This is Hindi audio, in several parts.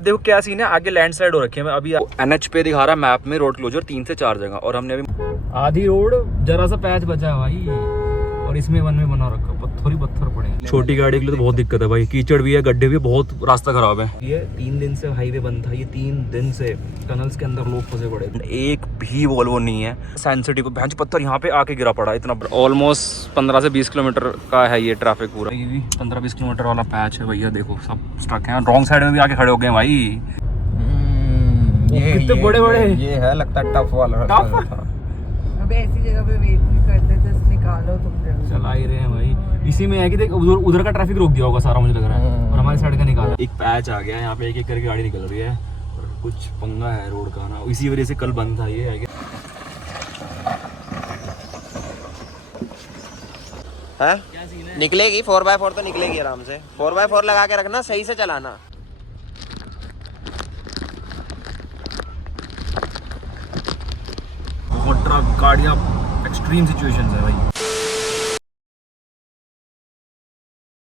देखो क्या सीन है, आगे लैंडस्लाइड हो रखी है। मैं अभी NH पे दिखा रहा है मैप में रोड क्लोजर 3 से 4 जगह, और हमने अभी आधी रोड जरा सा पैच बचा है भाई, और इसमें वन में बना रखा, पत्थर ही पत्थर पड़े हैं। छोटी गाड़ी के लिए तो बहुत दिक्कत है भाई, कीचड़ भी है, गड्ढे भी, बहुत रास्ता खराब है। ये 3 दिन से हाईवे बंद था, ये 3 दिन से टनल्स के अंदर लोग फंसे पड़े, एक भी वोल्वो नहीं है। सैनसिटी को भैंस पत्थर यहाँ पे आके गिरा पड़ा, इतना ऑलमोस्ट 15 से 20 किलोमीटर का है ये ट्रैफिक पूरा। ये भी 15-20 किलोमीटर वाला पैच है भैया, देखो सब स्ट्रक है। रॉन्ग साइड में भी आके खड़े हो गए भाई, ये कितने बड़े बड़े ये है, लगता है टफ वाला। अबे ऐसी जगह पे वेट नहीं करते, जस्ट निकालो तुम। चला ही रहे हैं भाई, इसी में है कि देख उधर का ट्रैफिक रुक गया होगा सारा, मुझे लग रहा है, और हमारी साइड का निकाला। एक पैच आ गया है यहाँ पे, एक एक करके गाड़ी निकल रही है, और कुछ पंगा है रोड का ना, इसी वजह से कल बंद था ये। है निकलेगी 4x4 तो निकलेगी आराम से। 4x4 लगा के रखना, सही से चलाना। बहुत गाड़ियाँ, एक्सट्रीम सिचुएशंस है भाई।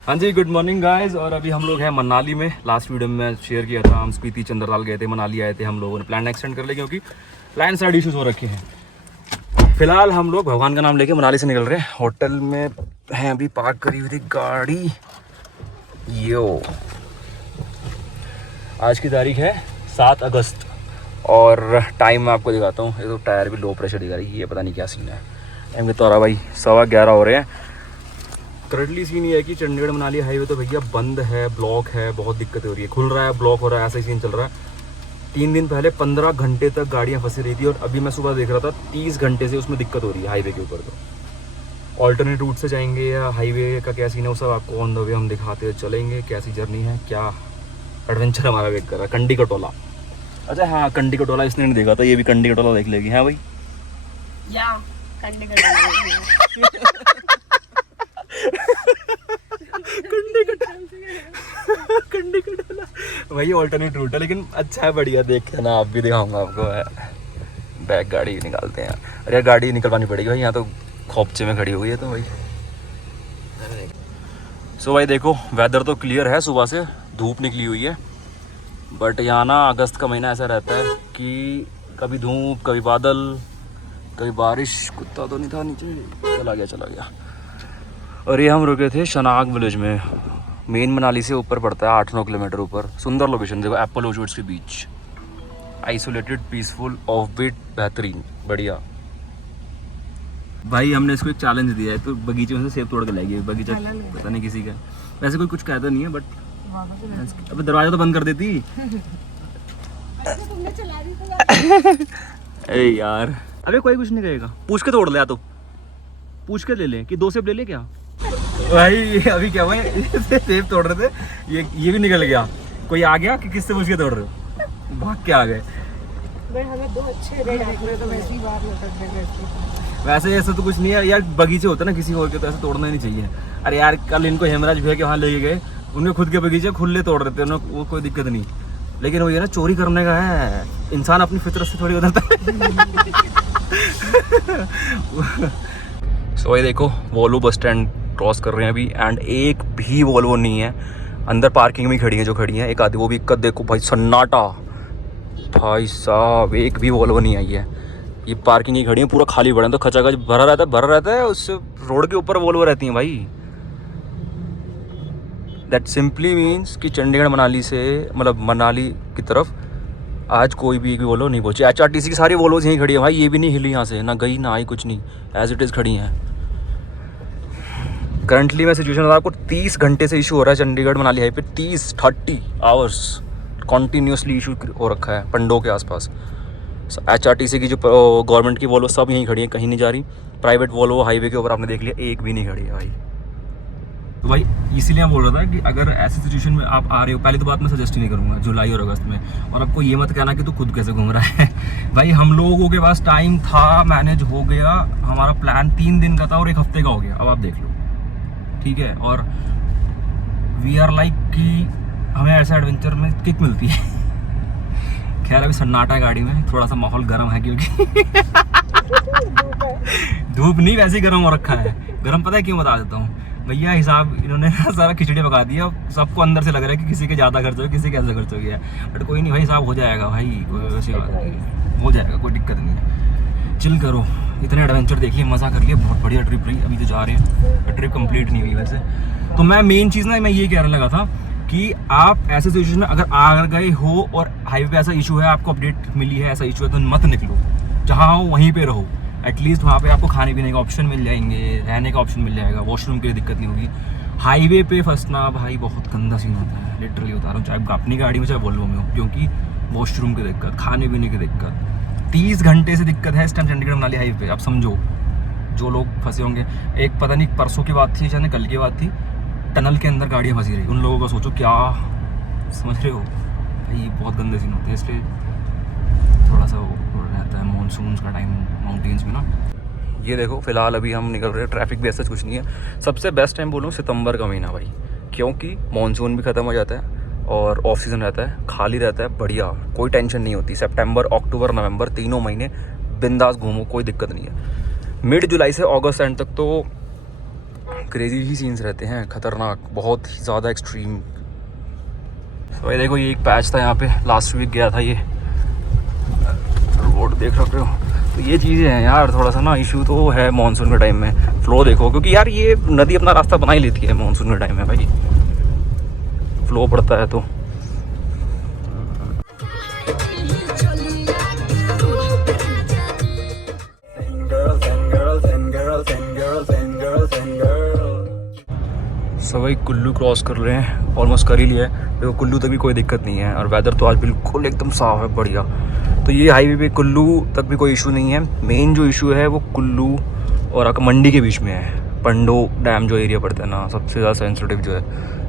हाँ जी, गुड मॉर्निंग गाइस। और अभी हम लोग हैं मनाली में। लास्ट वीडियो में मैं शेयर किया था, हम स्पीति चंद्रलाल गए थे, मनाली आए थे। हम लोगों ने प्लान एक्सटेंड कर लिया क्योंकि लैंड साइड इशूज़ हो रखे हैं। फिलहाल हम लोग भगवान का नाम लेके मनाली से निकल रहे हैं। होटल में हैं अभी, पार्क करी हुई थी गाड़ी। यो आज की तारीख है 7 अगस्त, और टाइम मैं आपको दिखाता हूँ। ये तो टायर भी लो प्रेशर दिखा रही है, ये पता नहीं क्या सीन है। टाइम तो रहा भाई 11:15 हो रहे हैं। करंटली सीन ये है कि चंडीगढ़ मनाली हाईवे तो भैया बंद है, ब्लॉक है, बहुत दिक्कत हो रही है। खुल रहा है, ब्लॉक हो रहा है, ऐसा ही सीन चल रहा है। 3 दिन पहले 15 घंटे तक गाड़ियाँ फंसी रही थी, और अभी मैं सुबह देख रहा था 30 घंटे से उसमें दिक्कत हो रही है हाईवे के ऊपर। तो ऑल्टरनेट रूट से जाएंगे या हाईवे का क्या सीन है, वो सब आपको ऑन द वे हम दिखाते हुए चलेंगे। कैसी जर्नी है, क्या एडवेंचर हमारा वेट कर रहा है। कंडी कटोला, अच्छा हाँ, कंडी कटोला इसने नहीं देखा था, ये भी कंडी कटोला देख लेगी। हाँ भाई, या कंडी कटोला कंडी कटोला वही ऑल्टरनेट रूट है, लेकिन अच्छा है, बढ़िया। देखे ना, आप भी दिखाऊंगा आपको। बैक गाड़ी निकालते हैं। अरे यार, गाड़ी निकलवानी पड़ेगी भाई, यहाँ तो खोपचे में खड़ी हो गई है तो भाई। सो भाई देखो, वेदर तो क्लियर है, सुबह से धूप निकली हुई है, बट यहाँ ना अगस्त का महीना ऐसा रहता है कि कभी धूप, कभी बादल, कभी बारिश। कुत्ता तो नहीं था नीचे, चला गया। और ये हम रुके थे शनाग विलेज में, मेन मनाली से ऊपर पड़ता है 8-9 किलोमीटर ऊपर। सुंदर लोकेशन, देखो एप्पल ऑर्चर्ड्स के बीच, आइसोलेटेड, पीसफुल, ऑफ बीट, बेहतरीन, बढ़िया। भाई हमने इसको एक चैलेंज दिया है, तो बगीचे में से सेब तोड़ के लाएगी। बगीचा पता नहीं किसी का, वैसे कोई कुछ कहता नहीं है, बट अबे दरवाजा तो बंद कर देती। अरे यार, अबे कोई कुछ नहीं कहेगा, पूछ के तोड़ ले, तो पूछ के ले ले कि 2 सेब ले ले क्या। भाई अभी क्या हुआ है, सेब तोड़ रहे थे, ये भी निकल गया। कोई आ गया कि किससे पूछ के तोड़ रहे हो, भाग के आ गए। भाई हमें 2 अच्छे रेड निकले तो वैसे ही बाहर लटक गए। वैसे ऐसा तो कुछ नहीं है यार, बगीचे होते ना किसी और के, तो ऐसे तोड़ना ही नहीं चाहिए। अरे यार, कल इनको हेमराज भैया के वहाँ लेके गए, उनके खुद के बगीचे खुले तोड़ रहे थे, उन्हें वो कोई दिक्कत नहीं। लेकिन वो ये ना, चोरी करने का है, इंसान अपनी फितरत से थोड़ी बदलता है। सो भाई देखो, वोल्वो बस स्टैंड क्रॉस कर रहे हैं अभी, एंड एक भी वोल्वो नहीं है अंदर। पार्किंग में खड़ी है जो खड़ी है, एक आधी, वो भी कद देखो भाई, सन्नाटा भाई साहब, एक भी वोल्वो नहीं आई है। ये पार्किंग ही खड़ी है, पूरा खाली पड़ा है, तो खचाखच भरा रहता है। उससे रोड के ऊपर वोल्वो रहती हैं भाई। दैट सिंपली मीन्स कि चंडीगढ़ मनाली से, मतलब मनाली की तरफ आज कोई भी वोल्वो नहीं पहुंची। HRTC की सारी वोल्वोज यहीं खड़ी है भाई, ये भी नहीं हिली यहाँ से, ना गई ना आई, कुछ नहीं, एज इट इज़ खड़ी हैं। करंटली मैं सिचुएशन बता, आपको 30 घंटे से इशू हो रहा है चंडीगढ़ मनाली हाईवे पे। 30 आवर्स कॉन्टीन्यूसली इशू हो रखा है पंडों के आसपास। HRTC की जो गवर्नमेंट की वोल्वो सब यहीं खड़ी है, कहीं नहीं जा रही। प्राइवेट वोल्वो हाईवे के ऊपर आपने देख लिया, एक भी नहीं खड़ी है भाई। तो भाई इसीलिए मैं बोल रहा था कि अगर ऐसी सिचुएशन में आप आ रहे हो, पहली तो बात मैं सजेस्ट ही नहीं करूँगा जुलाई और अगस्त में। और आपको ये मत कहना कि तू खुद कैसे घूम रहा है। भाई हम लोगों के पास टाइम था, मैनेज हो गया। हमारा प्लान 3 दिन का था और 1 हफ्ते का हो गया, अब आप देख लो, ठीक है। और वी आर लाइक कि हमें ऐसा एडवेंचर में किक मिलती है। खैर अभी सन्नाटा है गाड़ी में, थोड़ा सा माहौल गर्म है क्योंकि धूप नहीं, वैसे ही गर्म हो रखा है। गर्म पता है क्यों, बता देता हूँ। भैया हिसाब इन्होंने सारा खिचड़ी पका दिया, सबको अंदर से लग रहा है कि किसी के ज़्यादा खर्च हो, किसी के ऐसा खर्च हो गया, बट कोई नहीं भाई, हिसाब हो जाएगा भाई, कोई वैसी बात नहीं, हो जाएगा, कोई दिक्कत नहीं है। चिल करो, इतने एडवेंचर देखिए, मज़ा कर लिए, बहुत बढ़िया ट्रिप रही। अभी तो जा रहे हैं, ट्रिप कंप्लीट नहीं हुई वैसे। तो मैं मेन चीज़ ना मैं ये कहने लगा था कि आप ऐसे सिचुएशन में अगर आ गए हो और हाईवे पे ऐसा इशू है, आपको अपडेट मिली है ऐसा इशू है, तो मत निकलो, जहाँ हो वहीं पे रहो। एटलीस्ट वहाँ पे आपको खाने पीने का ऑप्शन मिल जाएंगे, रहने का ऑप्शन मिल जाएगा, वॉशरूम की दिक्कत नहीं होगी। हाईवे पे फंसना भाई बहुत गंदा सीन होता है, लिटरली बता रहा हूँ, चाहे अपनी गाड़ी में चाहे वोल्वो में हो, क्योंकि वॉशरूम की दिक्कत, खाने पीने की दिक्कत, 30 घंटे से दिक्कत है इस टाइम चंडीगढ़ मनाली हाईवे पे। आप समझो जो लोग फंसे होंगे, एक पता नहीं परसों की बात थी, चाहे कल की बात थी, टनल के अंदर गाड़ियाँ फंसी रही, उन लोगों का सोचो क्या, समझ रहे हो भाई, बहुत गंदे सीन होते हैं। इसलिए थोड़ा सा वो रहता है मानसून का टाइम माउंटेन्स में ना। ये देखो फिलहाल अभी हम निकल रहे हैं, ट्रैफिक भी ऐसा कुछ नहीं है। सबसे बेस्ट टाइम बोलूँ सितंबर का महीना भाई, क्योंकि मानसून भी ख़त्म हो जाता है और ऑफ सीज़न रहता है, खाली रहता है, बढ़िया, कोई टेंशन नहीं होती। सितंबर, अक्टूबर, नवंबर, तीनों महीने बिंदास घूमो, कोई दिक्कत नहीं है। मिड जुलाई से अगस्त एंड तक तो क्रेजी ही सीन्स रहते हैं, खतरनाक, बहुत ही ज़्यादा एक्सट्रीम। तो ये देखो, ये एक पैच था यहाँ पे, लास्ट वीक गया था, ये रोड देख रहे हो। तो ये चीज़ें हैं यार, थोड़ा सा ना इशू तो है मानसून के टाइम में। फ्लो देखो, क्योंकि यार ये नदी अपना रास्ता बना ही लेती है मानसून के टाइम में भाई, फ्लो पड़ता है तो। सो भाई कुल्लू क्रॉस कर रहे हैं, ऑलमोस्ट कर ही लिया है। देखो कुल्लू तक भी कोई दिक्कत नहीं है और वेदर तो आज बिल्कुल एकदम साफ़ है, बढ़िया। तो ये हाईवे पे कुल्लू तक भी कोई इशू नहीं है। मेन जो इशू है वो कुल्लू और मंडी के बीच में है। पंडो डैम जो एरिया पड़ता है ना, सबसे ज़्यादा सेंसिटिव जो है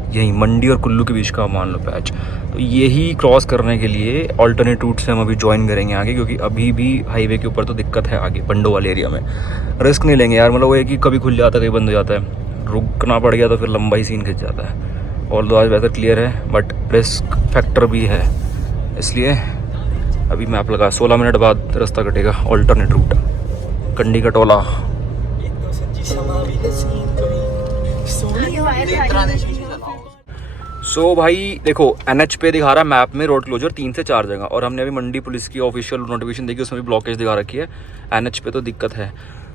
यही मंडी और कुल्लू के बीच का मान लो पैच। तो यही क्रॉस करने के लिए ऑल्टरनेट रूट से हम अभी ज्वाइन करेंगे आगे, क्योंकि अभी भी हाईवे के ऊपर तो दिक्कत है आगे पंडो वाले एरिया में। रिस्क नहीं लेंगे यार, मतलब वो है कि कभी खुल जाता है कभी बंद हो जाता है, रुकना पड़ गया तो फिर लंबा ही सीन खिंच जाता है। और आज वेदर क्लियर है बट रिस्क फैक्टर भी है, इसलिए अभी मैप लगा 16 मिनट बाद रास्ता कटेगा, ऑल्टरनेट रूट कंडी कटोला। सो भाई देखो NH पे दिखा रहा है मैप में रोड क्लोजर 3 से 4 जगह, और हमने अभी मंडी पुलिस की ऑफिशियल नोटिफिकेशन देखी, उसमें भी ब्लॉकेज दिखा रखी है। NH पे तो दिक्कत है।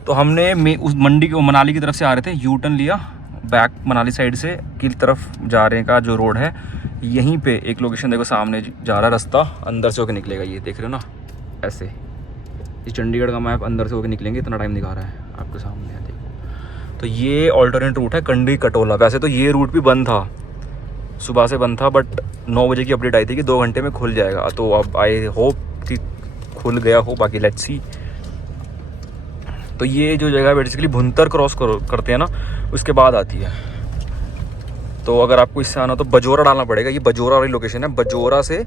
तो हमने उस मंडी को मनाली की तरफ से आ रहे थे, यू टर्न लिया, बैक मनाली साइड से की तरफ जा रहे का जो रोड है, यहीं पे एक लोकेशन देखो सामने जा रहा है रास्ता, अंदर से होकर निकलेगा, ये देख रहे हो ना ऐसे। ये चंडीगढ़ का मैप अंदर से होकर निकलेंगे, इतना टाइम दिखा रहा है आपके सामने है, देखो। तो ये ऑल्टरनेट रूट है कंडी कटोला। वैसे तो ये रूट भी बंद था, सुबह से बंद था, बट 9 बजे की अपडेट आई थी कि 2 घंटे में खुल जाएगा। तो अब आई होप कि खुल गया हो, बाकी लेट्स सी। तो ये जो जगह बेसिकली भुंतर क्रॉस करते हैं ना, उसके बाद आती है। तो अगर आपको इससे आना तो बजोरा डालना पड़ेगा, ये बजोरा वाली लोकेशन है, बजोरा से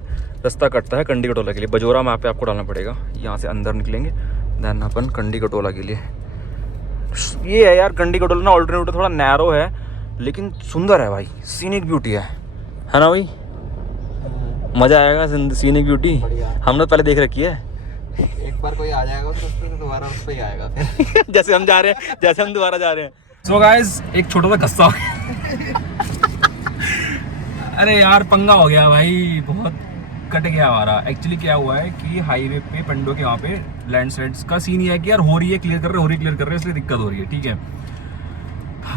रास्ता कटता है कंडी कटोला के लिए, बजोरा मैप पे आपको डालना पड़ेगा। यहाँ से अंदर निकलेंगे देन अपन कंडी कटोला के लिए। ये है यार कंडी कटोला ना, ऑल्टरनेट थोड़ा नैरो है लेकिन सुंदर है भाई, सीनिक ब्यूटी है ना भाई, मज़ा आएगा। सीनिक ब्यूटी हमने पहले देख रखी है, एक बार कोई आ जाएगा तो दोबारा उस पे ही आएगा फिर। जैसे हम जा रहे हैं, जैसे हम दोबारा जा रहे हैं। सो गाइस एक छोटा सा गस्सा अरे यार पंगा हो गया भाई, बहुत कट गया हमारा। एक्चुअली क्या हुआ है कि हाईवे पे पंडो के वहाँ पे लैंडस्लाइड्स का सीन ये है कि यार हो रही है, क्लियर कर रहे हैं, इसलिए दिक्कत हो रही है, ठीक है।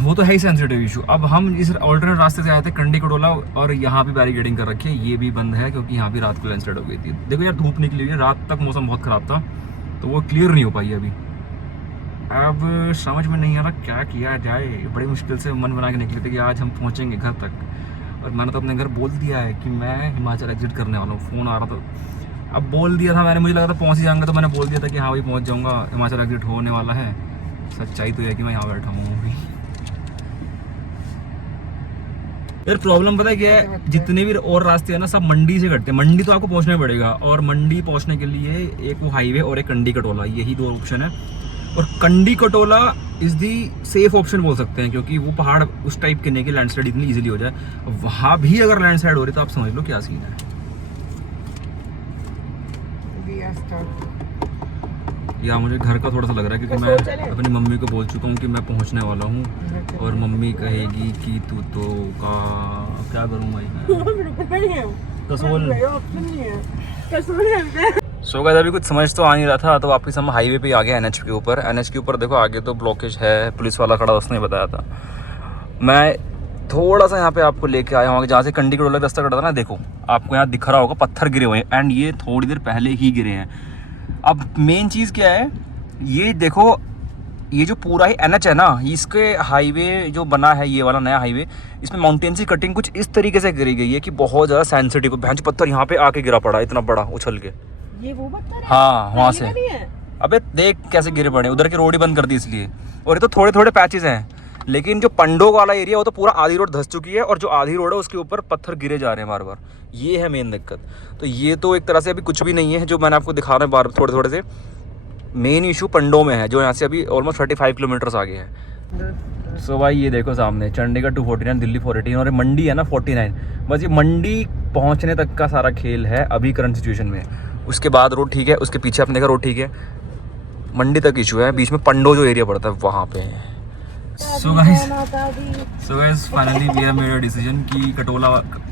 वो तो है ही सेंसिटिव इशू। अब हम इस ऑल्टरनेट रास्ते से आए थे कंडी कटोला, और यहाँ भी बैरिकेडिंग कर रखी है, ये भी बंद है क्योंकि यहाँ भी रात को लैंडस्लाइड हो गई थी। देखो यार धूप निकली हुई है, रात तक मौसम बहुत ख़राब था तो वो क्लियर नहीं हो पाई अभी। अब समझ में नहीं आ रहा क्या किया जाए, बड़ी मुश्किल से मन बना के निकले थे कि आज हम पहुँचेंगे घर तक, और मैंने तो अपने घर बोल दिया है कि मैं हिमाचल एग्जिट करने वाला हूँ। फ़ोन आ रहा था, अब बोल दिया था मैंने, मुझे लगा था पहुँच ही जाऊँगा, तो मैंने बोल दिया था कि हाँ भाई पहुँच जाऊँगा, हिमाचल एग्जिट होने वाला है। सच्चाई तो है कि मैं यहाँ बैठा हूँ अभी। यार प्रॉब्लम पता है क्या है, जितने भी और रास्ते हैं ना सब मंडी से कटते हैं। मंडी तो आपको पहुंचना पड़ेगा, और मंडी पहुंचने के लिए एक वो हाईवे और एक कंडी कटोला, यही 2 ऑप्शन है। और कंडी कटोला इज दी सेफ ऑप्शन बोल सकते हैं, क्योंकि वो पहाड़ उस टाइप के नहीं कि लैंडस्लाइड इतनी इजीली हो जाए। वहां भी अगर लैंडस्लाइड हो रही तो आप समझ लो क्या सीन है। या मुझे घर का थोड़ा सा लग रहा है, क्योंकि मैं अपनी मम्मी को बोल चुका हूँ कि मैं पहुँचने वाला हूँ, और मम्मी कहेगी कि तू तो क्या करूँ भाई, सो गाइस अभी कुछ समझ तो आ नहीं रहा था, तो वापस हम हाईवे पे आ गए NH के ऊपर। NH के ऊपर देखो आगे तो ब्लॉकेज है, पुलिस वाला खड़ा, उसने बताया था। मैं थोड़ा सा यहाँ पे आपको लेके आया हूँ, जहाँ से कंडी कटोला रास्ता कटा था ना, देखो आपको यहाँ दिख रहा होगा पत्थर गिरे हुए हैं, एंड ये थोड़ी देर पहले ही गिरे हैं। अब मेन चीज़ क्या है, ये देखो ये जो पूरा ही NH है ना, इसके हाईवे जो बना है, ये वाला नया हाईवे, इसमें माउंटेन की कटिंग कुछ इस तरीके से करी गई है कि बहुत ज़्यादा सेंसिटिव है। भैंस पत्थर यहाँ पे आके गिरा पड़ा, इतना बड़ा उछल के। ये वो पत्थर है? हाँ वहाँ से। है? अबे देख कैसे गिरे पड़े, उधर की रोड ही बंद कर दी इसलिए। और ये तो थोड़े थोड़े पैचेस हैं, लेकिन जो पंडोग वाला एरिया वो तो पूरा आधी रोड धंस चुकी है, और जो आधी रोड है उसके ऊपर पत्थर गिरे जा रहे हैं बार बार। ये है मेन दिक्कत। तो ये तो एक तरह से अभी कुछ भी नहीं है, जो मैंने आपको दिखा रहा है बार थोड़े थोड़े से। मेन इशू पंडो में है, जो यहाँ से अभी ऑलमोस्ट 35 किलोमीटर्स आगे है। सो भाई ये देखो सामने चंडीगढ़ 249, दिल्ली 418, और मंडी है ना 49। बस ये मंडी पहुँचने तक का सारा खेल है अभी करंट सिचुएशन में। उसके बाद रोड ठीक है, उसके पीछे अपने का रोड ठीक है, मंडी तक इशू है, बीच में पंडो जो एरिया पड़ता है वहाँ पे। So guys finally we have made a decision कि कटोला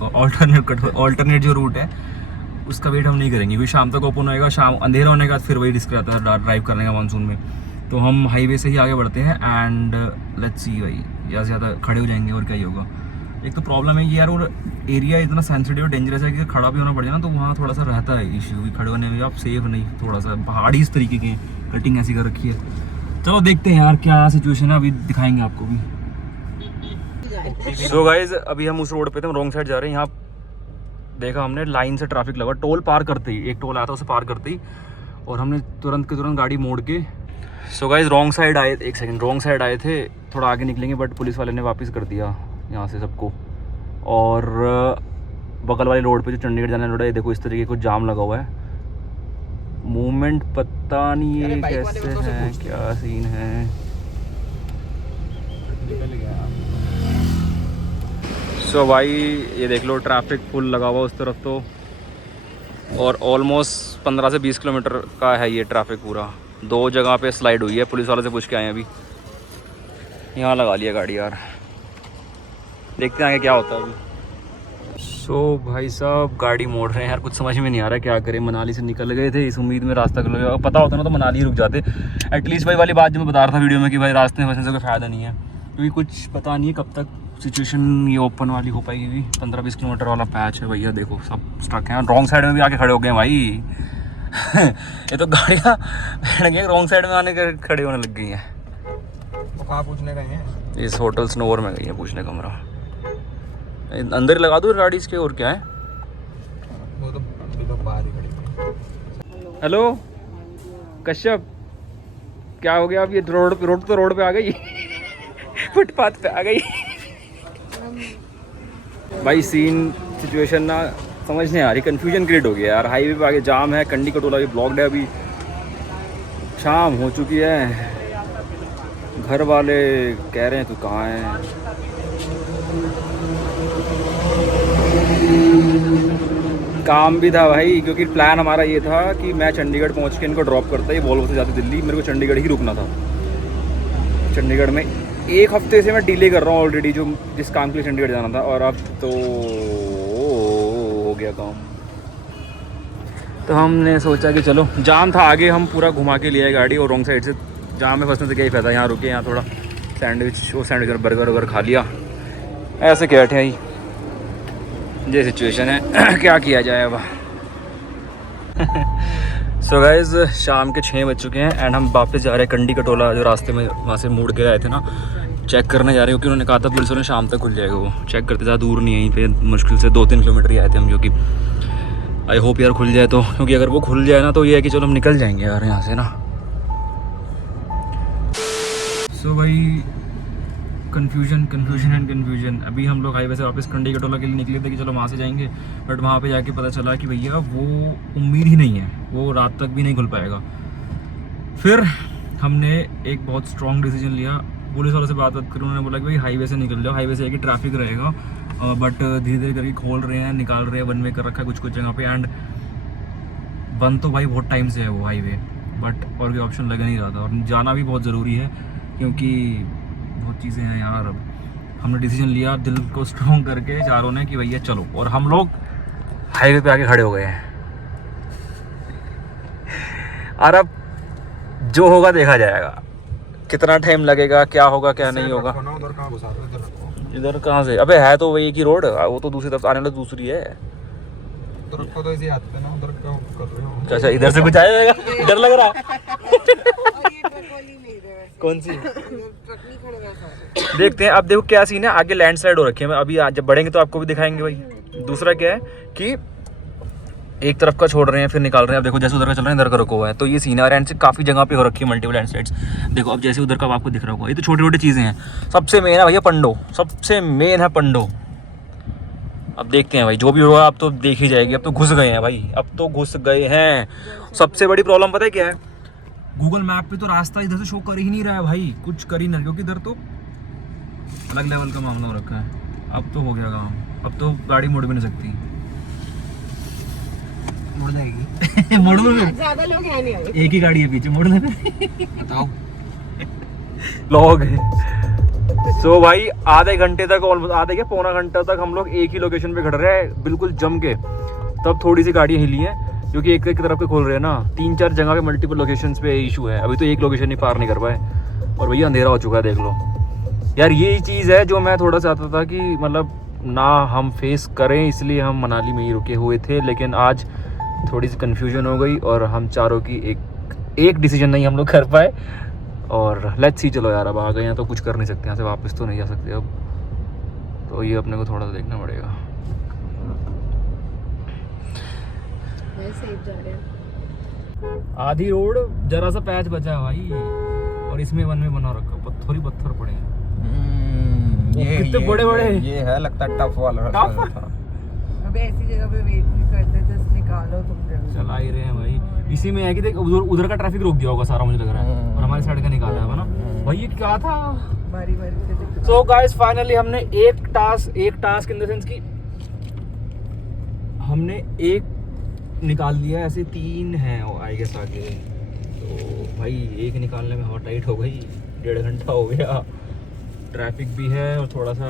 ऑल्टरनेट जो रूट है उसका वेट हम नहीं करेंगे, क्योंकि शाम तक ओपन होएगा, शाम अंधेरा होने के बाद फिर वही रिस्क रहता है ड्राइव करने का मानसून में। तो हम हाईवे से ही आगे बढ़ते हैं, एंड लेट्स सी भाई, ज़्यादा से ज़्यादा खड़े हो जाएंगे और क्या ही होगा। एक तो प्रॉब्लम है कि यार, और एरिया इतना सेंसिटिव और डेंजरस है कि खड़ा भी होना पड़ जाए ना, तो वहाँ थोड़ा सा रहता है इशू कि खड़े होने में आप सेफ नहीं, थोड़ा सा पहाड़ी इस तरीके की कटिंग ऐसी कर रखी है। चलो देखते हैं यार क्या सिचुएशन है, अभी दिखाएंगे आपको भी। सो गाइस अभी हम उस रोड पे थे, हम रॉन्ग साइड जा रहे हैं। यहाँ देखा हमने लाइन से ट्रैफिक लगा, टोल पार करते ही, एक टोल आया था उसे पार करते ही, और हमने तुरंत के तुरंत गाड़ी मोड़ के। सो गाइस रॉन्ग साइड आए, एक सेकंड, रॉन्ग साइड आए थे, थोड़ा आगे निकलेंगे, बट पुलिस वाले ने वापस कर दिया यहाँ से सबको। और बगल वाली रोड पे जो चंडीगढ़ जाने रोड है, देखो इस तरीके को जाम लगा हुआ है, मूवमेंट पता नहीं है कैसे है, क्या सीन है। सो भाई ये देख लो ट्रैफिक फुल लगा हुआ उस तरफ तो, और ऑलमोस्ट 15 से 20 किलोमीटर का है ये ट्रैफिक पूरा। 2 जगह पे स्लाइड हुई है, पुलिस वाले से पूछ के आए हैं अभी, यहाँ लगा लिया गाड़ी यार, देखते हैं आगे क्या होता है अभी। सो भाई साहब गाड़ी मोड़ रहे हैं यार, कुछ समझ में नहीं आ रहा है क्या करें। मनाली से निकल गए थे इस उम्मीद में रास्ता कर लो, पता होता ना तो मनाली रुक जाते एटलीस्ट। भाई वाली बात जो मैं बता रहा था वीडियो में कि भाई रास्ते में फंसने से कोई फ़ायदा नहीं है, क्योंकि कुछ पता नहीं है कब तक सिचुएशन ये ओपन वाली हो पाएगी। 15-20 किलोमीटर वाला पैच है भैया, देखो सब स्टक हैं, रॉन्ग साइड में भी आके खड़े हो गए भाई। ये तो गाड़ियाँ रॉन्ग साइड में आने के खड़े होने लग गई हैं। तो कहाँ पूछने गए हैं? इस होटल स्नोवर में गई है पूछने कमरा, अंदर ही लगा दूँ गाड़ी इसके, और क्या है। वो तो अभी तो बाहर ही खड़ी। हेलो कश्यप, क्या हो गया अब? ये रोड पे आ गई फुटपाथ पे आ गई भाई। सीन सिचुएशन ना समझ नहीं आ रही, कंफ्यूजन क्रिएट हो गया यार। हाईवे पे आगे जाम है, कंडी कटोला भी ब्लॉक्ड है, अभी शाम हो चुकी है, घर वाले कह रहे हैं तू कहाँ है। काम भी था भाई, क्योंकि प्लान हमारा ये था कि मैं चंडीगढ़ पहुंच के इनको ड्रॉप करता ही वॉल्वो से जाते दिल्ली, मेरे को चंडीगढ़ ही रुकना था। चंडीगढ़ में 1 हफ्ते से मैं डिले कर रहा हूँ ऑलरेडी, जो जिस काम के लिए चंडीगढ़ जाना था, और अब तो हो गया काम। तो हमने सोचा कि चलो, जाम था आगे, हम पूरा घुमा के लिए गाड़ी, और रॉन्ग साइड से जाम में फंसने से क्या ही फायदा, यहाँ रुके, यहाँ थोड़ा सैंडविच और बर्गर वगैरह खा लिया, ऐसे क्या बैठे ही। ये सिचुएशन है क्या किया जाए अब। सो गाइज शाम के 6 बज चुके हैं, एंड हम वापस जा रहे हैं कंडी कटोला, जो रास्ते में वहाँ से मुड़ के आए थे ना, चेक करने जा रहे हैं, क्योंकि उन्होंने कहा था पुलिस ने शाम तक खुल जाएगा। वो चेक करते, ज़्यादा दूर नहीं है, यहीं पे मुश्किल से 2-3 किलोमीटर ही आए थे हम, जो कि आई होप यार खुल जाए तो, क्योंकि अगर वो खुल जाए ना तो ये है कि चलो हम निकल जाएंगे यार यहाँ से ना। सो भाई कन्फ्यूजन। अभी हम लोग हाईवे से वापस कंडी कटोला के लिए निकले थे कि चलो वहाँ से जाएंगे, बट वहाँ पे जाके पता चला कि भैया वो उम्मीद ही नहीं है, वो रात तक भी नहीं खुल पाएगा। फिर हमने एक बहुत स्ट्रॉन्ग डिसीजन लिया, पुलिस वालों से बात करी, उन्होंने बोला कि भाई हाईवे से निकल जाओ, हाईवे से आके ट्रैफिक रहेगा, बट धीरे धीरे करके खोल रहे हैं, निकाल रहे हैं, वन वे कर रखा है कुछ जगह पे, एंड बंद तो भाई बहुत टाइम से है वो हाईवे, बट और कोई ऑप्शन लग नहीं रहा था, और जाना भी बहुत ज़रूरी है क्योंकि बहुत चीज़ें हैं यार। अब हमने डिसीजन लिया दिल को स्ट्रॉन्ग करके चारों ने कि भैया चलो, और हम लोग हाईवे पे आके खड़े हो गए हैं। और अब जो होगा देखा जाएगा, कितना टाइम लगेगा, क्या होगा क्या नहीं होगा। इधर कहाँ से? अबे है तो वही की रोड, वो तो दूसरी तरफ आने वाली दूसरी है। तो ऐसे आते हैं ना, उधर क्या कर रहे हो? अच्छा इधर से कुछ आएगा, डर लग रहा। और ये ट्रक वाली नहीं है वैसे। कौन सी? ट्रक नहीं खड़े वैसा। देखते हैं। अब देखो क्या सीन है, आगे लैंडस्लाइड हो रखी है। मैं अभी जब बढ़ेंगे तो आपको भी दिखाएंगे भाई। दूसरा क्या है कि एक तरफ का छोड़ रहे हैं फिर निकाल रहे हैं। अब देखो जैसे उधर का चल रहा है इधर का रुका हुआ है, तो ये सीन है। एंड से काफ़ी जगह पे हो रखी है मल्टीपल लैंडस्लाइड्स। देखो अब जैसे उधर का आपको दिख रहा होगा, ये तो छोटी छोटी चीज़ें हैं। सबसे मेन है भैया पंडो, सबसे मेन है पंडो। अब देखते हैं भाई जो भी होगा, अब तो देख ही जाएगी। अब तो घुस गए हैं भाई, अब तो घुस गए हैं। सबसे बड़ी प्रॉब्लम पता है क्या है? गूगल मैप पे तो रास्ता इधर से शो कर ही नहीं रहा है भाई, कुछ कर ही नहीं, क्योंकि इधर तो अलग लेवल का मामला हो रखा है। अब तो हो गया काम, अब तो गाड़ी मुड़ भी नहीं सकती। मुड़ जाएगी। मोड़ लो फिर, ज्यादा लोग हैं नहीं आए। एक ही गाड़ी है पीछे, मोड़ ले फिर। बताओ। लोग सो भाई आधे घंटे तक, ऑलमोस्ट आधे क्या पौना घंटा तक हम लोग एक ही लोकेशन पे खड़ रहे हैं बिल्कुल जम के। तब थोड़ी सी गाड़ियाँ हिली हैं क्योंकि एक एक तरफ के खोल रहे हैं ना, 3-4 जगह पे मल्टीपल लोकेशंस पे इशू है। अभी तो एक लोकेशन ही पार नहीं कर पाए, और भैया अंधेरा हो चुका है देख लो यार। यही चीज़ है जो मैं थोड़ा चाहता था कि मतलब ना हम फेस करें, इसलिए हम मनाली में ही रुके हुए थे। लेकिन आज थोड़ी सी कन्फ्यूजन हो गई और हम चारों की एक डिसीजन नहीं हम लोग कर पाए। और लेट्स सी, चलो यार अब आ गए हैं तो कुछ कर नहीं सकते, यहाँ से वापस तो नहीं जा सकते अब, तो ये अपने को थोड़ा सा देखना पड़ेगा। सेफ जा रहे हैं। आधी रोड जरा सा पैच बचा है भाई, और इसमें वन में बना रखा, पत्थर ही पत्थर पड़े हैं। कितने बड़े-बड़े। ये है लगता है टफ वाला। टफ? अबे ऐसी जगह पे वेट नहीं करते, जस्ट निकालो तुम जल्दी। चला ही रहे हैं भाई। इसी में है कि देख उधर का ट्रैफिक रोक दिया होगा सारा, मुझे लग रहा है, और हमारी साइड का निकाला है ना भाई। ये क्या था? बारी बारी से सो गाइस फाइनली हमने एक टास्क इन द सेंस की हमने एक निकाल लिया। ऐसे 3 हैं आई गेस आगे, तो भाई एक निकालने में हवा टाइट हो गई। 1.5 घंटा हो गया, ट्रैफिक भी है और थोड़ा सा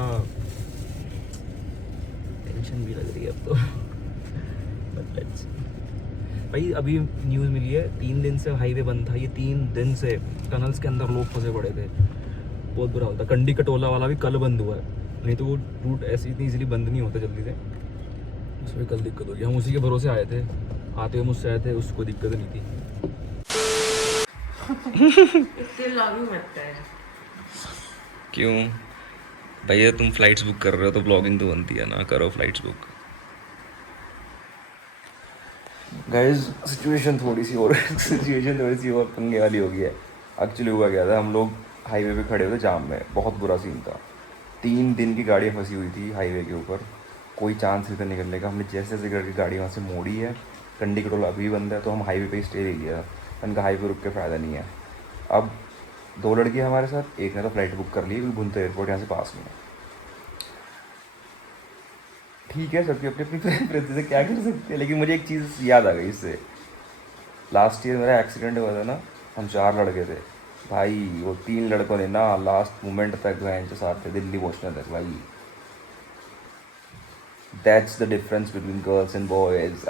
टेंशन भी लग रही है अब तो। But let's see। भाई अभी न्यूज़ मिली है 3 दिन से हाईवे बंद था। ये 3 दिन से टनल्स के अंदर लोग फंसे पड़े थे, बहुत बुरा होता। कंडी कटोला वाला भी कल बंद हुआ है, नहीं तो वो रूट ऐसे इतनी इजीली बंद नहीं होता जल्दी से, उसमें कल दिक्कत होगी। हम उसी के भरोसे आए थे, आते हुए मुझसे आए थे, उसको दिक्कत नहीं थी। इसके लॉगिंग मत कर। क्यों भैया, तुम फ्लाइट्स बुक कर रहे हो तो ब्लॉगिंग तो बनती है ना, करो फ्लाइट्स बुक। गाइस सिचुएशन थोड़ी सी और पंगे वाली हो गई है। एक्चुअली हुआ क्या था, हम लोग हाईवे पे खड़े हुए जाम में, बहुत बुरा सीन था। 3 दिन की गाड़ियाँ फंसी हुई थी हाईवे के ऊपर, कोई चांस नहीं था निकलने का। हमने जैसे जैसे करके गाड़ी वहाँ से मोड़ी है, कंडी कटोला अभी बंद है, तो हम हाईवे पे स्टे ले लिया। उनका हाईवे रुक के फ़ायदा नहीं है। अब 2 लड़की हमारे साथ, एक ने तो फ्लाइट बुक कर ली क्योंकि भुंतर एयरपोर्ट यहाँ से पास में है। ठीक है, सबकी अपनी अपनी प्रेफरेंस से क्या कर सकते हैं। लेकिन मुझे एक चीज़ याद आ गई इससे, लास्ट ईयर मेरा एक्सीडेंट हुआ था ना, हम 4 लड़के थे भाई, वो 3 लड़कों ने ना लास्ट मोमेंट तक वैन के साथ थे, दिल्ली पहुँचने तक भाई। That's the difference between girls and boys.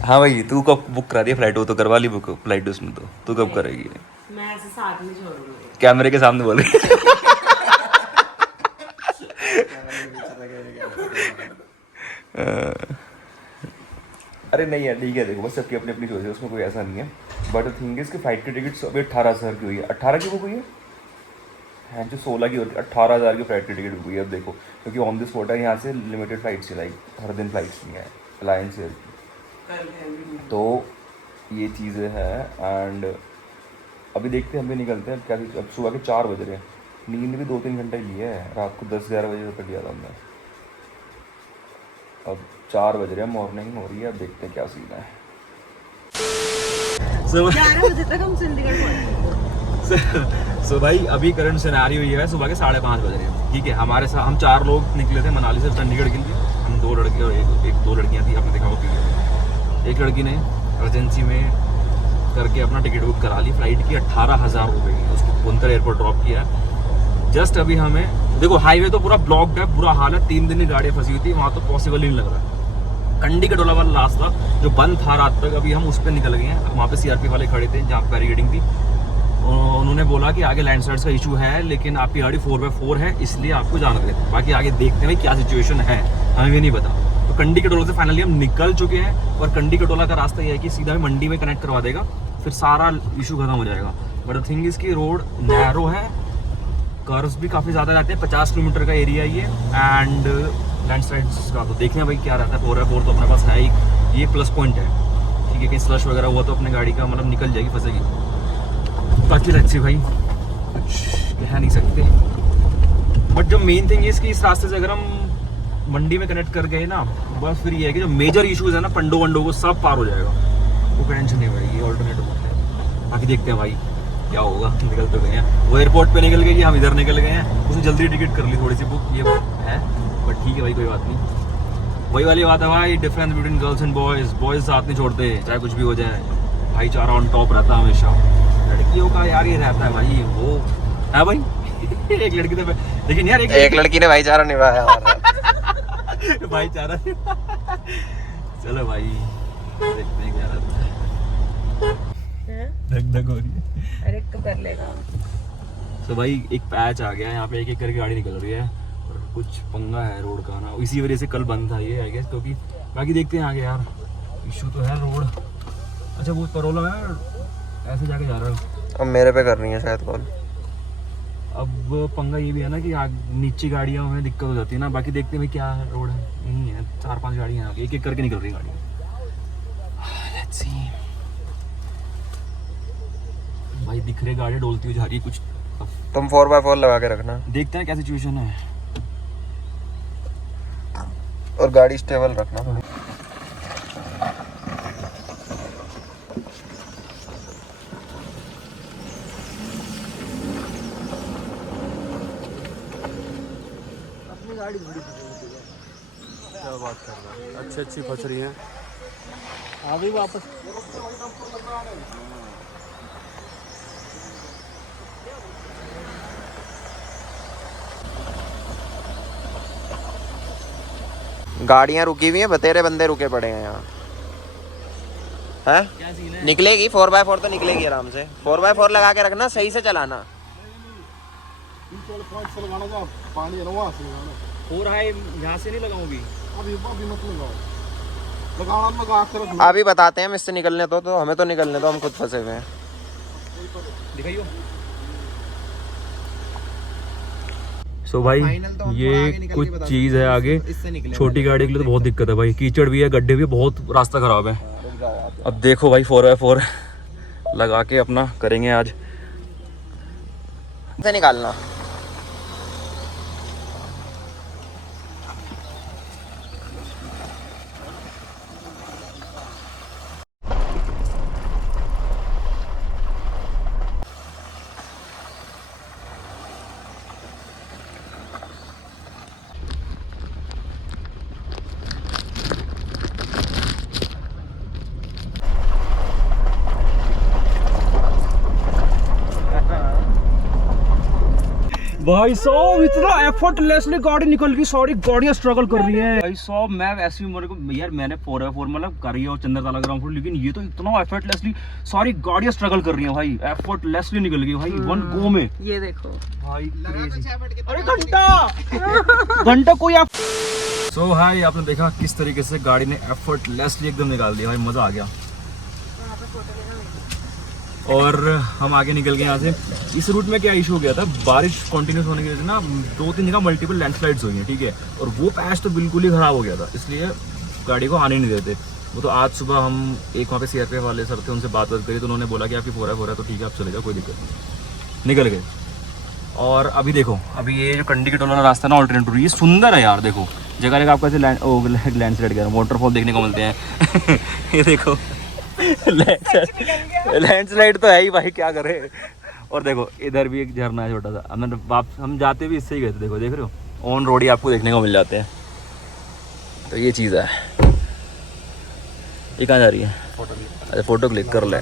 हाँ भाई, तू कब बुक करा रही है फ्लाइट? वो तो करवा ली बुक फ्लाइट उसमें, तो तू कब करेगी? मैं ऐसे साथ में छोड़ूंगी। कैमरे के सामने बोल रही है। अरे नहीं यार ठीक है, देखो बस सबकी अपनी अपनी चॉइस है, उसमें कोई ऐसा नहीं है। बट द थिंग इज कि फ्लाइट की टिकट अभी 18,000 की हुई है। 18 की बुक हुई है जो 16 की होती है, 18,000 की फ्लाइट की टिकट बुक हुई है। अब देखो, क्योंकि ऑन दिस स्पॉट है, यहाँ से लिमिटेड फ्लाइट्स से, लाइक हर दिन फ्लाइट्स नहीं है अलायंस एयर की, तो ये चीज़ें हैं। एंड अभी देखते हैं, हम भी निकलते हैं क्या। अब सुबह के 4 बज रहे हैं, नींद भी 2-3 घंटे ली है, रात को 10-11 बजे तक लिया था हमने। अब 4 बज रहे हैं, मॉर्निंग हो रही है, अब देखते हैं क्या सीन है। 11 बजे तक हम चंडीगढ़ पहुंचे। सो भाई अभी करंट सिनेरियो ये है, सुबह के 5:30 बज रहे हैं। ठीक है, हमारे साथ हम 4 लोग निकले थे मनाली से चंडीगढ़ के लिए। हम 2 लड़के और 2 लड़कियां थी, आपने देखा होगी। एक लड़की ने अर्जेंसी में करके अपना टिकट बुक करा ली। फ्लाइट की 18,000 हो गई, उसको पुंतर एयरपोर्ट ड्रॉप किया। जस्ट अभी हमें देखो हाईवे तो पूरा ब्लॉक्ड है, बुरा हाल है, 3 दिन की गाड़ियाँ फंसी हुई थी, वहाँ तो पॉसिबल ही नहीं लग रहा। कंडी का टोला वाला रास्ता जो बंद था रात तक, अभी हम उस पर निकल गए हैं। वहाँ पे सीआरपी वाले खड़े थे जहाँ बैरिकेडिंग थी, उन्होंने बोला कि आगे लैंडस्लाइड्स का इशू है, लेकिन आपकी गाड़ी 4x4 है इसलिए आपको जाना देते हैं, बाकी आगे देखते हैं क्या सिचुएशन है, हमें भी नहीं पता। तो कंडी के टोला से फाइनली हम निकल चुके हैं और कंडी के टोला का रास्ता ये है कि सीधा मंडी में कनेक्ट करवा देगा, फिर सारा इशू खत्म हो जाएगा। बट द थिंग इज की रोड नैरो है, कर्व्स भी काफ़ी ज़्यादा रहते हैं, 50 किलोमीटर का एरिया ये, एंड लैंडस्लाइड्स का तो देखते हैं भाई क्या रहता है। 4x4 तो अपने पास है ही, ये प्लस पॉइंट है, ठीक है। कहीं स्लश वगैरह हुआ तो अपने गाड़ी का मतलब निकल जाएगी, फंसेगी। बाकी लेट्स सी भाई, कुछ कह नहीं सकते। बट जो मेन थिंग है इसकी, इस रास्ते से अगर हम मंडी में कनेक्ट कर गए ना, बस फिर ये है कि जो मेजर इश्यूज है ना पंडो वंडो को सब पार हो जाएगा, वो टेंशन नहीं भाई, ये ऑल्टरनेटिव है। बाकी देखते हैं भाई क्या होगा। निकल तो गए हैं, वो एयरपोर्ट पे निकल गए, हम इधर निकल गए हैं। उसने जल्दी टिकट कर ली थोड़ी सी बुक, ये है, बट ठीक है भाई, कोई बात नहीं। वही वाली बात है भाई, difference between girls and boys, boys साथ नहीं छोड़ते, चाहे कुछ भी हो जाए, भाईचारा ऑन टॉप रहता है हमेशा। लड़कियों का यार ये रहता है भाई, वो है भाई एक लड़की तो, लेकिन यार एक लड़की ने भाईचारा निभाया हमारा। भाईचारा चलो भाई देखते हैं क्या रहता है। धक हो रही है, अरे तो कर लेगा। तो भाई एक पैच आ गया है यहाँ पे, एक एक करके गाड़ी निकल रही है और कुछ पंगा है रोड का ना, इसी वजह से कल बंद था ये आई गेस, क्योंकि बाकी देखते हैं आगे यार, इशू तो है रोड। अच्छा वो परोला है, ऐसे जाके जा रहा है। अब मेरे पे कर रही है शायद कॉल। अब पंगा ये भी है ना कि नीचे गाड़ियों में दिक्कत हो जाती है ना, बाकी देखते हैं भाई क्या रोड है। यही है 4-5 गाड़ियाँ आगे, एक एक करके निकल रही गाड़ियाँ। लेट्स सी भाई, दिख रही गाड़ी डोलती हुई जा रही है कुछ। तुम 4x4 लगा के रखना, देखते हैं क्या सिचुएशन है, और गाड़ी स्टेबल रखना थोड़ी। क्या बात कर रहा है, अच्छी फंस रही हैं। आ गई वापस। गाड़ियाँ रुकी हुई हैं, बतेरे बंदे रुके पड़े हैं यहाँ, है? क्या सीन है? निकलेगी 4x4 तो निकलेगी आराम से। 4x4 लगा के रखना, सही से चलाना। पानी है ना वहाँ से और हाई यहाँ से नहीं लगाऊंगी अभी मत लगाओ, लगाना लगा के रखना। अभी बताते हैं हम, इससे निकलने तो हमें तो निकलने तो, हम खुद फंसे हुए हैं। दिखाइयो। सो भाई ये कुछ चीज़ है आगे, छोटी गाड़ी के लिए तो बहुत दिक्कत है भाई, कीचड़ भी है, गड्ढे भी है, बहुत रास्ता खराब है। अब देखो भाई 4x4 लगा के अपना करेंगे आज। से निकालना। भाई साहब इतना एफर्टलेसली गाड़ी निकल गई, सारी गाड़ियां स्ट्रगल कर रही हैं भाई साहब। मैं वैसे भी मेरे को यार, मैंने 4x4 मतलब कर रही है और चंद्र ताला ग्राउंड फ्लोर, लेकिन ये तो इतना एफर्टलेसली सारी गाड़ियां स्ट्रगल कर रही हैं भाई, एफर्टलेसली निकल गई भाई वन गो में। ये देखो भाई अरे घंटा कोई आप। सो भाई आपने देखा किस तरीके से गाड़ी ने एफर्टलेसली एकदम निकाल दिया भाई, मजा आ गया। और हम आगे निकल गए यहाँ से। इस रूट में क्या इशू हो गया था, बारिश कंटिन्यूस होने की वजह से ना 2-3 जगह मल्टीपल लैंडस्लाइड्स हुई हैं, ठीक है, और वो पैच तो बिल्कुल ही ख़राब हो गया था, इसलिए गाड़ी को आने नहीं देते। वो तो आज सुबह हम एक वहाँ पे सीआरपीएफ वाले सर थे, उनसे बात करी तो उन्होंने बोला कि आपकी 4x4 है तो ठीक है आप चले जाओ, कोई दिक्कत नहीं, निकल गए। और अभी देखो, अभी ये जो कंडी के टोला रास्ता है ना ऑल्टरनेट, ये सुंदर है यार, देखो जगह जगह आपको ऐसे लैंडस्लाइड कह रहा हूँ, वाटरफॉल देखने को मिलते हैं। ये देखो लैंडस्लाइड तो है ही भाई, क्या करे। और देखो इधर भी एक झरना है छोटा सा, हम जाते भी इससे ही गए थे, देखो देख रहे हो ऑन रोड ही आपको देखने को मिल जाते हैं। तो ये चीज़ है, ये कहाँ जा रही है? अच्छा फोटो क्लिक कर ले।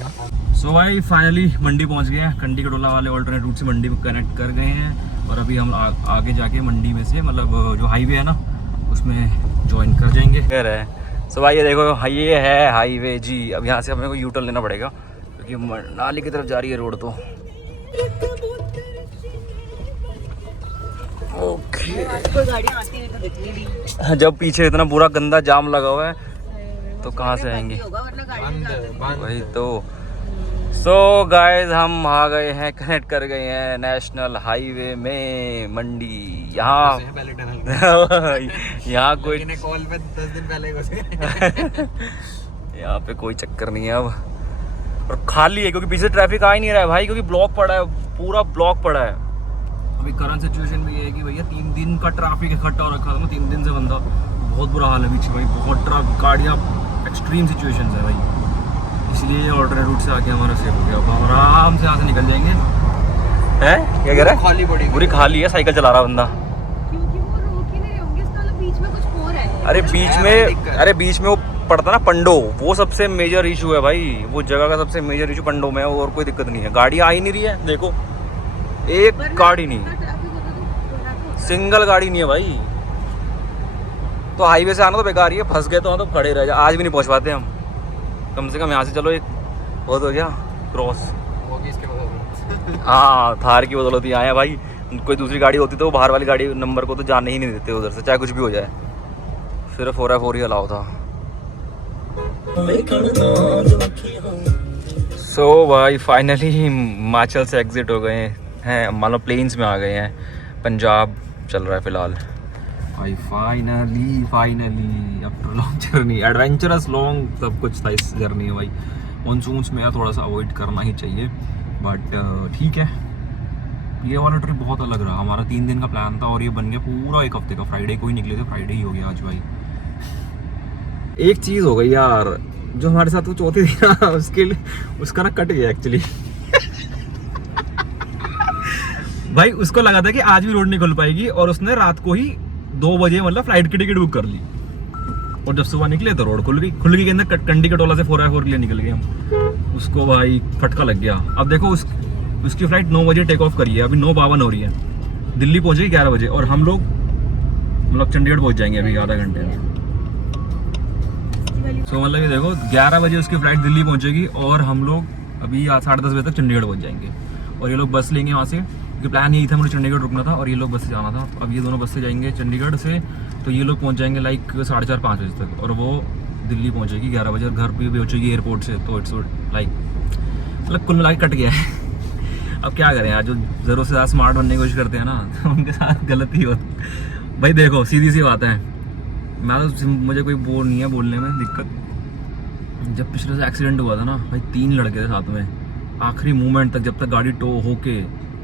सो भाई फाइनली मंडी पहुंच गए हैं। कंडी कटोला वाले ऑल्टरनेट रूट से मंडी में कनेक्ट कर गए हैं और अभी हम आगे जाके मंडी में से मतलब जो हाईवे है ना उसमें ज्वाइन कर जाएंगे। कह रहे हैं सो भाई ये देखो ये है हाईवे जी। अब यहाँ से हमें को यू टर्न लेना पड़ेगा क्योंकि नाली की तरफ जा रही है रोड। तो ओके जब पीछे इतना पूरा गंदा जाम लगा हुआ है तो कहाँ से आएंगे? वही तो। सो गाइस हम आ गए हैं, कनेक्ट कर गए हैं नेशनल हाईवे में मंडी। यहाँ यहाँ कोई कॉल पे 10 दिन पहले घुसे। यहाँ पे कोई चक्कर नहीं है अब और खाली है क्योंकि पीछे ट्रैफिक आ ही नहीं रहा है भाई, क्योंकि ब्लॉक पड़ा है, पूरा ब्लॉक पड़ा है। अभी करंट सिचुएशन भी ये है कि भैया 3 दिन का ट्रैफिक इकट्ठा हो रखा था ना, 3 दिन से बंदा बहुत बुरा हाल है पीछे भाई, बहुत ट्रैफिक, गाड़ियाँ, एक्सट्रीम सिचुएशन है भाई। इसलिए ऑल्टरनेट रूट से आके हमारा सेफ हो गया, अब आराम से यहाँ से निकल जाएंगे। हैं क्या कह रहा है? खाली पड़ी पूरी खाली है, साइकिल चला रहा बंदा। क्योंकि वो रोक ही नहीं रहे होंगे, इसका मतलब बीच में कुछ हो रहा है। अरे बीच में वो पड़ता ना पंडो, वो सबसे मेजर इशू है भाई, वो जगह का सबसे मेजर इशू पंडो में है और कोई दिक्कत नहीं है। गाड़ी आ ही नहीं रही है, देखो एक गाड़ी नहीं, सिंगल गाड़ी नहीं है भाई। तो हाईवे से आना तो बेकार ही है, फंस गए तो खड़े रह जा, आज भी नहीं पहुंच पाते हम। कम से कम यहाँ से चलो एक बहुत हो गया क्रॉस। हाँ थार की बदौलत ही आए हैं भाई, कोई दूसरी गाड़ी होती तो बाहर वाली गाड़ी नंबर को तो जाने ही नहीं देते उधर से, चाहे कुछ भी हो जाए। सिर्फ 4x4 ही अलाउ था। सो भाई फाइनली हिमाचल से एग्जिट हो गए हैं, मान लो प्लेन्स में आ गए हैं। पंजाब चल रहा है फिलहाल भाई। Finally after long journey, adventurous long सब कुछ था इस जर्नी में भाई। मानसून्स में थोड़ा सा अवॉइड करना ही चाहिए, बट ठीक है। ये वाला ट्रिप बहुत अलग रहा हमारा, 3 दिन का प्लान था और ये बन गया पूरा 1 हफ्ते का। फ्राइडे को ही निकले थे, फ्राइडे ही हो गया आज भाई। एक चीज़ हो गई यार, जो हमारे साथ वो चौथी थी ना, उसके लिए उसका ना कट गया एक्चुअली। भाई उसको लगा था कि आज भी रोड नहीं खुल पाएगी और उसने रात को ही 2 बजे मतलब फ्लाइट की टिकट बुक कर ली और जब सुबह निकले तो रोड खुल गई के अंदर कंडी कटोला से 4x4 के लिए निकल गए हम। उसको भाई फटका लग गया। अब देखो उसकी फ्लाइट 9 बजे टेक ऑफ करी है, अभी 9:52 हो रही है, दिल्ली पहुंचेगी 11 बजे और हम लोग मतलब चंडीगढ़ पहुंच जाएंगे अभी आधा घंटे में। तो मतलब ये देखो 11 बजे उसकी फ्लाइट दिल्ली पहुंचेगी और हम लोग अभी 10:30 बजे तक चंडीगढ़ पहुंच जाएंगे। और ये लोग बस लेंगे वहाँ से, क्योंकि प्लान यही था मुझे चंडीगढ़ रुकना था और ये लोग बस से जाना था। अब ये दोनों बस से जाएंगे चंडीगढ़ से, तो ये लोग पहुंच जाएंगे लाइक 4:30-5 बजे तक और वो दिल्ली पहुंचेगी 11 बजे और घर भी पहुंचेगी एयरपोर्ट से। तो इट्स लाइक मतलब कुल मिला के कट गया है। अब क्या करें यार, जो ज़रूर से ज़्यादा स्मार्ट बनने की कोशिश करते हैं ना तो उनके साथ गलत ही होती भाई। देखो सीधी सी बात है, मैं तो मुझे कोई वो नहीं है बोलने में दिक्कत। जब पिछले से एक्सीडेंट हुआ था ना भाई, 3 लड़के थे साथ में, आखिरी मोमेंट तक जब तक गाड़ी टो होके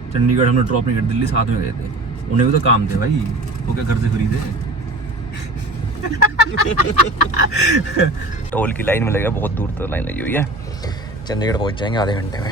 चंडीगढ़ हमने ड्रॉप नहीं कर, दिल्ली साथ में गए थे। उन्हें भी तो काम थे भाई, वो क्या घर से खरीदे। टोल की लाइन में लगा, बहुत दूर तक लाइन लगी हुई है। चंडीगढ़ पहुंच जाएंगे आधे घंटे में।